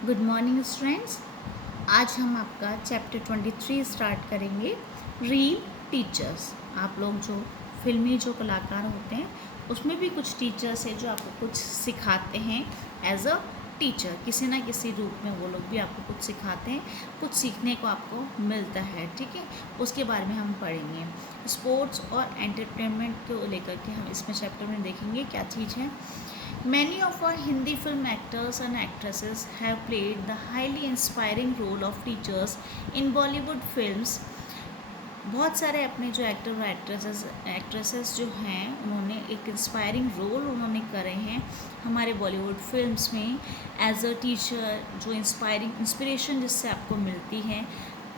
Good morning students. आज हम आपका चैप्टर 23 स्टार्ट करेंगे, रील टीचर्स। आप लोग जो फिल्मी जो कलाकार होते हैं उसमें भी कुछ टीचर्स हैं जो आपको कुछ सिखाते हैं एज अ टीचर, किसी ना किसी रूप में वो लोग भी आपको कुछ सिखाते हैं, कुछ सीखने को आपको मिलता है। ठीक है, उसके बारे में हम पढ़ेंगे। स्पोर्ट्स और एंटरटेनमेंट को लेकर के हम इसमें चैप्टर में देखेंगे क्या चीज़ है। Many of our Hindi film actors and actresses have played the highly inspiring role of teachers in Bollywood films. बहुत सारे अपने जो एक्टर और एक्ट्रेसेस जो हैं उन्होंने एक इंस्पायरिंग रोल उन्होंने करे हैं हमारे बॉलीवुड फिल्म्स में एज अ टीचर, जो इंस्पिरेशन जिससे आपको मिलती है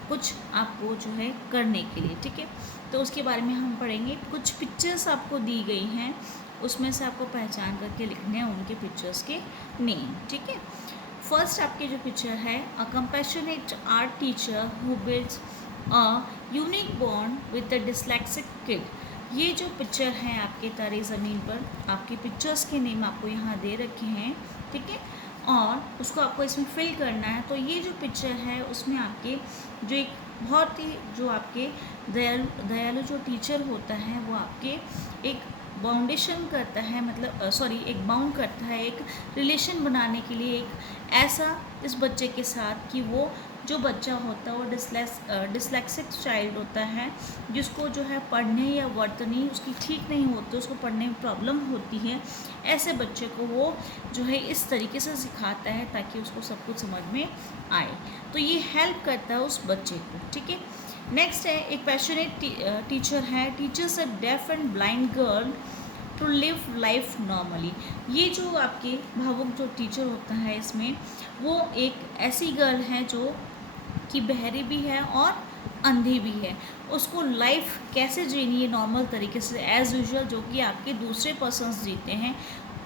कुछ आपको जो है करने के लिए। ठीक है, तो उसके बारे में हम पढ़ेंगे। कुछ पिक्चर्स आपको दी गई हैं, उसमें से आपको पहचान करके लिखने हैं उनके पिक्चर्स के नेम। ठीक है, फर्स्ट आपके जो पिक्चर है, a compassionate art teacher who builds a unique bond with the dyslexic kid. ये जो पिक्चर है आपके तारे ज़मीन पर, आपके पिक्चर्स के नेम आपको यहाँ दे रखे हैं। ठीक है, और उसको आपको इसमें फिल करना है। तो ये जो पिक्चर है उसमें आपके जो एक बहुत ही जो आपके दयालु जो टीचर होता है वो आपके एक बाउंडेशन करता है, मतलब एक बाउंड करता है एक रिलेशन बनाने के लिए एक ऐसा इस बच्चे के साथ कि वो जो बच्चा होता है वो डिसलेक्सिक चाइल्ड होता है, जिसको जो है पढ़ने या वर्तनी उसकी ठीक नहीं होती, उसको पढ़ने में प्रॉब्लम होती है। ऐसे बच्चे को वो जो है इस तरीके से सिखाता है ताकि उसको सब कुछ समझ में आए। तो ये हेल्प करता है उस बच्चे को। ठीक है, नेक्स्ट है, एक पैशनेट टीचर है, teachers a deaf and blind girl to live life normally. ये जो आपके भावुक जो टीचर होता है इसमें, वो एक ऐसी गर्ल है जो कि बहरी भी है और अंधी भी है। उसको लाइफ कैसे जीनी है नॉर्मल तरीके से एज़ यूजुअल, जो कि आपके दूसरे पर्सन्स जीते हैं।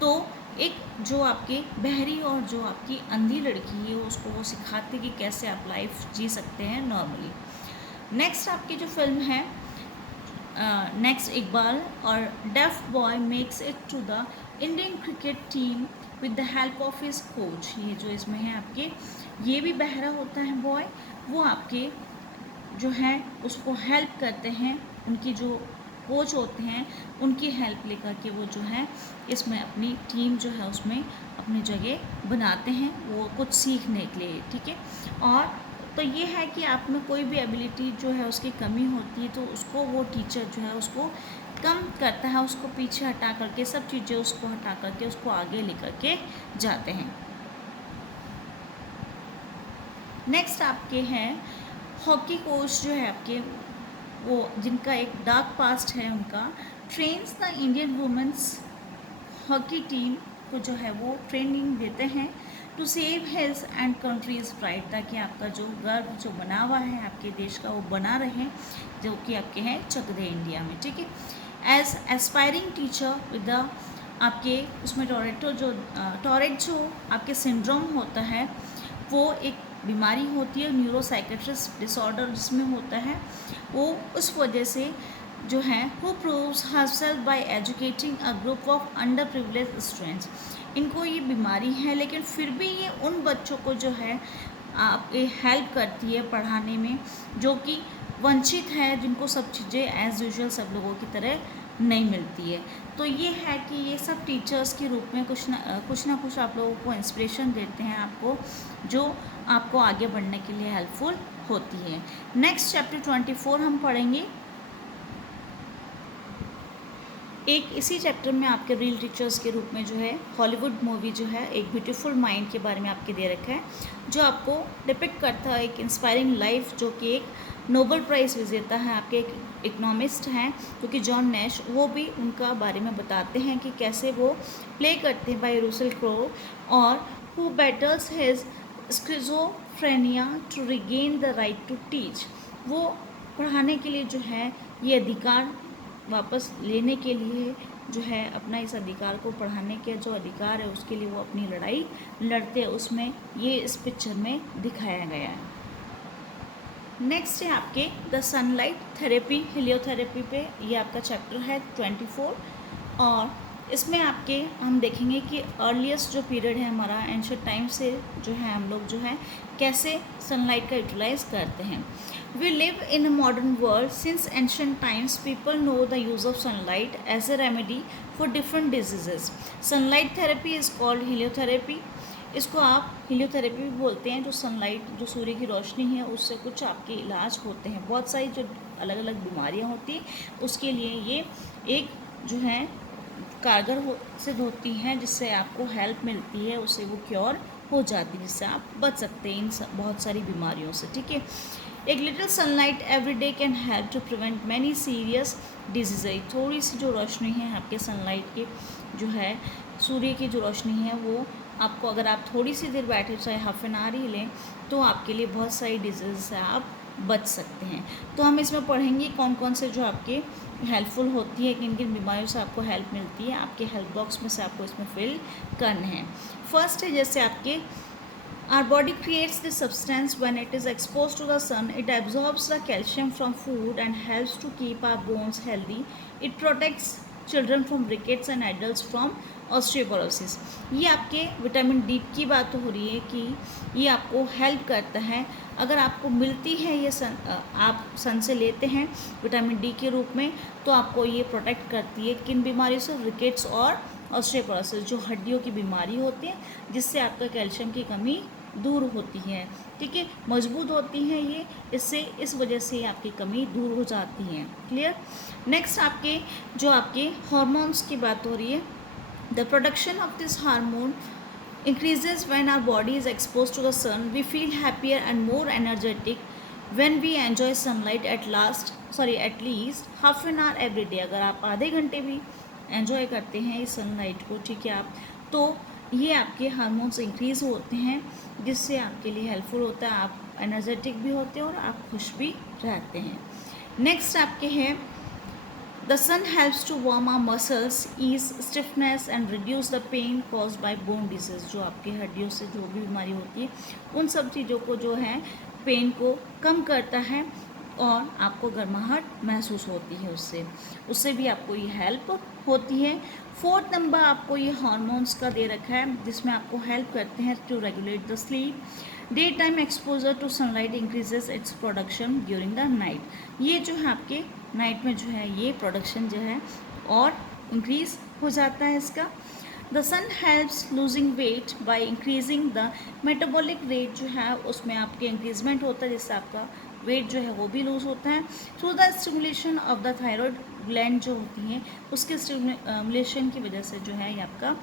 तो एक जो आपके बहरी और जो आपकी अंधी लड़की है उसको वो सिखाते कि कैसे आप लाइफ जी सकते हैं नॉर्मली। नेक्स्ट आपकी जो फिल्म है, नेक्स्ट इकबाल, और deaf boy makes it to the Indian cricket team with the help of his coach. ये जो इसमें है आपके, ये भी बहरा होता है बॉय, वो आपके जो है उसको हेल्प करते हैं, उनकी जो कोच होते हैं उनकी हेल्प लेकर के वो जो है इसमें अपनी टीम जो है उसमें अपनी जगह बनाते हैं, वो कुछ सीखने के लिए। ठीक है, और तो ये है कि आप में कोई भी एबिलिटी जो है उसकी कमी होती है तो उसको वो टीचर जो है उसको कम करता है, उसको पीछे हटा करके सब चीज़ें उसको हटा करके उसको आगे लेकर के जाते हैं। नेक्स्ट आपके हैं हॉकी कोच जो है आपके, वो जिनका एक डार्क पास्ट है, उनका trains the Indian women's hockey team को जो है वो ट्रेनिंग देते हैं to save hills and country's pride, ताकि आपका जो गर्व जो बना हुआ है आपके देश का वो बना रहे, जो कि आपके हैं चक दे इंडिया में। ठीक है, as aspiring teacher with the आपके उसमें टॉरेट जो आपके सिंड्रोम होता है, वो एक बीमारी होती है, न्यूरोसाइकेट्रिस्ट डिसऑर्डर जिसमें होता है, वो उस वजह से जो है who proves herself by educating a group of under privilege students. इनको ये बीमारी है लेकिन फिर भी ये उन बच्चों को जो है आपके हेल्प करती है पढ़ाने में, जो कि वंचित है, जिनको सब चीज़ें एज़ यूजुअल सब लोगों की तरह नहीं मिलती है। तो ये है कि ये सब टीचर्स के रूप में कुछ ना कुछ आप लोगों को इंस्पिरेशन देते हैं आपको, जो आपको आगे बढ़ने के लिए हेल्पफुल होती है। नेक्स्ट चैप्टर 24 हम पढ़ेंगे। एक इसी चैप्टर में आपके रील टीचर्स के रूप में जो है हॉलीवुड मूवी जो है एक ब्यूटीफुल माइंड के बारे में आपके दे रखा है, जो आपको डिपिक्ट करता है एक इंस्पायरिंग लाइफ, जो कि एक नोबेल प्राइज़ विजेता है, आपके एक इकोनॉमिस्ट हैं जो कि जॉन नैश, वो भी उनका बारे में बताते हैं कि कैसे वो प्ले करते हैं बाय रूसेल क्रो, और who battles his schizophrenia to regain the right to teach. वो पढ़ाने के लिए जो है ये अधिकार वापस लेने के लिए जो है अपना इस अधिकार को पढ़ाने के जो अधिकार है उसके लिए वो अपनी लड़ाई लड़ते हैं, उसमें ये इस पिक्चर में दिखाया गया है। नेक्स्ट है आपके द सनलाइट थेरेपी, हेलियोथेरेपी पे ये आपका चैप्टर है 24, और इसमें आपके हम देखेंगे कि अर्लीस्ट जो पीरियड है हमारा एंशिएंट टाइम से जो है हम लोग जो है कैसे सनलाइट का यूटिलाइज करते हैं. We live in a modern world. Since ancient times, people know the use of sunlight as a remedy for different diseases. Sunlight therapy is called heliotherapy. इसको आप हीलियोथेरेपी भी बोलते हैं. जो सनलाइट, जो सूर्य की रोशनी है, उससे कुछ आपके इलाज होते हैं. बहुत सारी जो अलग अलग बीमारियां होती हैं उसके लिए ये एक जो है कारगर सिद्ध होती हैं, जिससे आपको हेल्प मिलती है, उससे वो क्योर हो जाती है, जिससे आप बच सकते हैं इन बहुत सारी बीमारियों से. ठीक है. एक little sunlight every day can help to prevent many serious disease. थोड़ी सी जो रोशनी है आपके सनलाइट की, जो है सूर्य की जो रोशनी है, वो आपको अगर आप थोड़ी सी देर बैठे, चाहे हाफ एन आवर ही लें, तो आपके लिए बहुत सारी डिजीज़ से आप बच सकते हैं. तो हम इसमें पढ़ेंगे कौन कौन से जो आपके हेल्पफुल होती है, किन किन बीमारियों से आपको हेल्प मिलती है. आपके हेल्प बॉक्स में से आपको इसमें फिल करने हैं. फर्स्ट है जैसे आपके our body creates this substance when it is exposed to the sun. It absorbs the calcium from food and helps to keep our bones healthy. It protects children from rickets and adults from osteoporosis. ये आपके vitamin D की बात हो रही है कि ये आपको हेल्प करता है. अगर आपको मिलती है ये आप सन से लेते हैं विटामिन डी के रूप में, तो आपको ये प्रोटेक्ट करती है किन बीमारियों से, रिकेट्स और ऑस्टियोपोरोसिस, जो हड्डियों की बीमारी होती है, जिससे आपका कैल्शियम की कमी दूर होती है. ठीक है. मजबूत होती हैं ये, इससे इस वजह से आपकी कमी दूर हो जाती है. क्लियर. नेक्स्ट आपके जो आपके हार्मोन्स की बात हो रही है. The production of this hormone increases when our body is exposed to the sun. We feel happier and more energetic when we enjoy sunlight at least half an hour every day. अगर आप आधे घंटे भी enjoy करते हैं इस sunlight को, ठीक है आप, तो ये आपके हार्मोन्स इंक्रीज़ होते हैं, जिससे आपके लिए हेल्पफुल होता है. आप एनर्जेटिक भी होते हैं और आप खुश भी रहते हैं. नेक्स्ट आपके हैं The sun helps to warm our muscles, ease stiffness and reduce the pain caused by bone disease. जो आपकी हड्डियों से जो भी बीमारी होती है, उन सब चीज़ों को जो है पेन को कम करता है और आपको गर्माहट महसूस होती है. उससे भी आपको ये हेल्प होती है. फोर्थ नंबर आपको ये हार्मोन्स का दे रखा है, जिसमें आपको हेल्प करते हैं to regulate the sleep. Day time exposure to sunlight increases its production during the night. ये जो है आपके नाइट में जो है ये प्रोडक्शन जो है और इंक्रीज़ हो जाता है इसका. The sun helps losing weight by increasing the metabolic rate. जो है उसमें आपके इंक्रीजमेंट होता है, जिससे आपका वेट जो है वो भी लूज़ होता है. Through the stimulation of the thyroid gland जो होती हैं, उसके स्टिमुलेशन की वजह से जो है ये आपका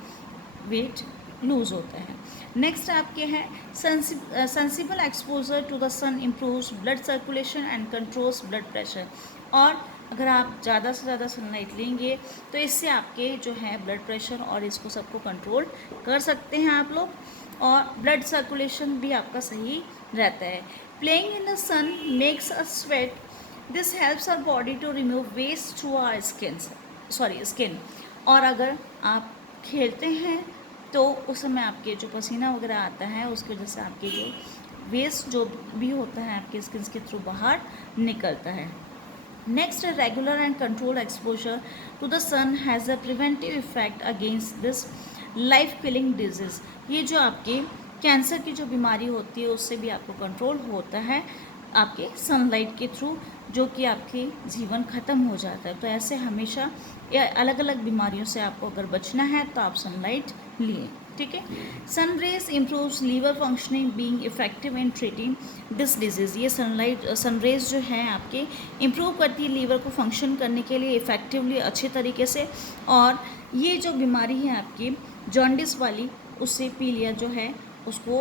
वेट लूज़ होता है. नेक्स्ट आपके हैं sensible exposure to the sun improves blood circulation and controls blood pressure. और अगर आप ज़्यादा से ज़्यादा सनलाइट लेंगे तो इससे आपके जो है ब्लड प्रेशर और इसको सबको कंट्रोल कर सकते हैं आप लोग, और ब्लड सर्कुलेशन भी आपका सही रहता है. Playing in the sun makes a sweat. This helps our body to remove waste through our skin. और अगर आप खेलते हैं तो उस समय आपके जो पसीना वगैरह आता है, उसकी वजह से आपके जो वेस्ट जो भी होता है आपके स्किन के थ्रू बाहर निकलता है. Next, regular and control exposure to the sun has a preventive effect against this life killing disease. ये जो आपके कैंसर की जो बीमारी होती है उससे भी आपको कंट्रोल होता है आपके सनलाइट के थ्रू, जो कि आपके जीवन ख़त्म हो जाता है. तो ऐसे हमेशा अलग अलग बीमारियों से आपको अगर बचना है तो आप सनलाइट लिए. ठीक है. Sun rays improves liver functioning being effective in treating this disease. ये सन रेज जो है आपके इम्प्रूव करती है लीवर को फंक्शन करने के लिए इफ़ेक्टिवली, अच्छे तरीके से. और ये जो बीमारी है आपकी जॉन्डिस वाली, उससे पीलिया जो है उसको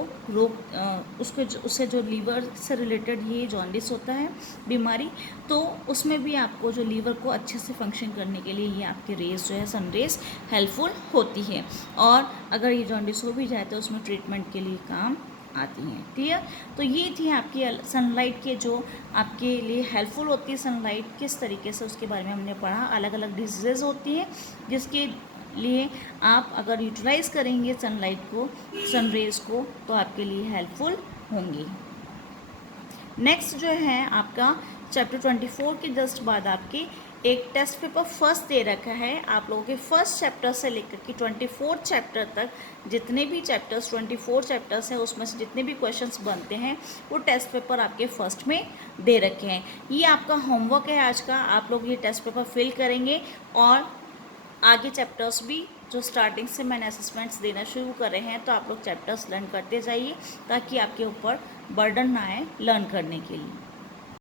उससे जो लीवर से रिलेटेड ये जॉन्डिस होता है बीमारी, तो उसमें भी आपको जो लीवर को अच्छे से फंक्शन करने के लिए ये आपकी रेज जो है सन रेज हेल्पफुल होती है. और अगर ये जॉन्डिस हो भी जाए तो उसमें ट्रीटमेंट के लिए काम आती हैं. क्लियर. तो ये थी आपकी सनलाइट के जो आपके लिए हेल्पफुल होती है सनलाइट किस तरीके से, उसके बारे में हमने पढ़ा. अलग अलग डिजीज़ होती हैं जिसके लिए आप अगर यूटिलाइज़ करेंगे सनलाइट को, सन रेज को, तो आपके लिए हेल्पफुल होंगी. नेक्स्ट जो है आपका चैप्टर 24 के जस्ट बाद आपके एक टेस्ट पेपर फर्स्ट दे रखा है आप लोगों के फर्स्ट चैप्टर से लेकर के 24 चैप्टर तक, जितने भी चैप्टर्स 24 चैप्टर्स हैं उसमें से जितने भी क्वेश्चंस बनते हैं वो टेस्ट पेपर आपके फर्स्ट में दे रखे हैं। ये आपका होमवर्क है आज का, आप लोग ये टेस्ट पेपर फिल करेंगे और आगे चैप्टर्स भी जो स्टार्टिंग से मैंने असेसमेंट्स देना शुरू कर रहे हैं तो आप लोग चैप्टर्स लर्न करते जाइए ताकि आपके ऊपर बर्डन ना आए लर्न करने के लिए।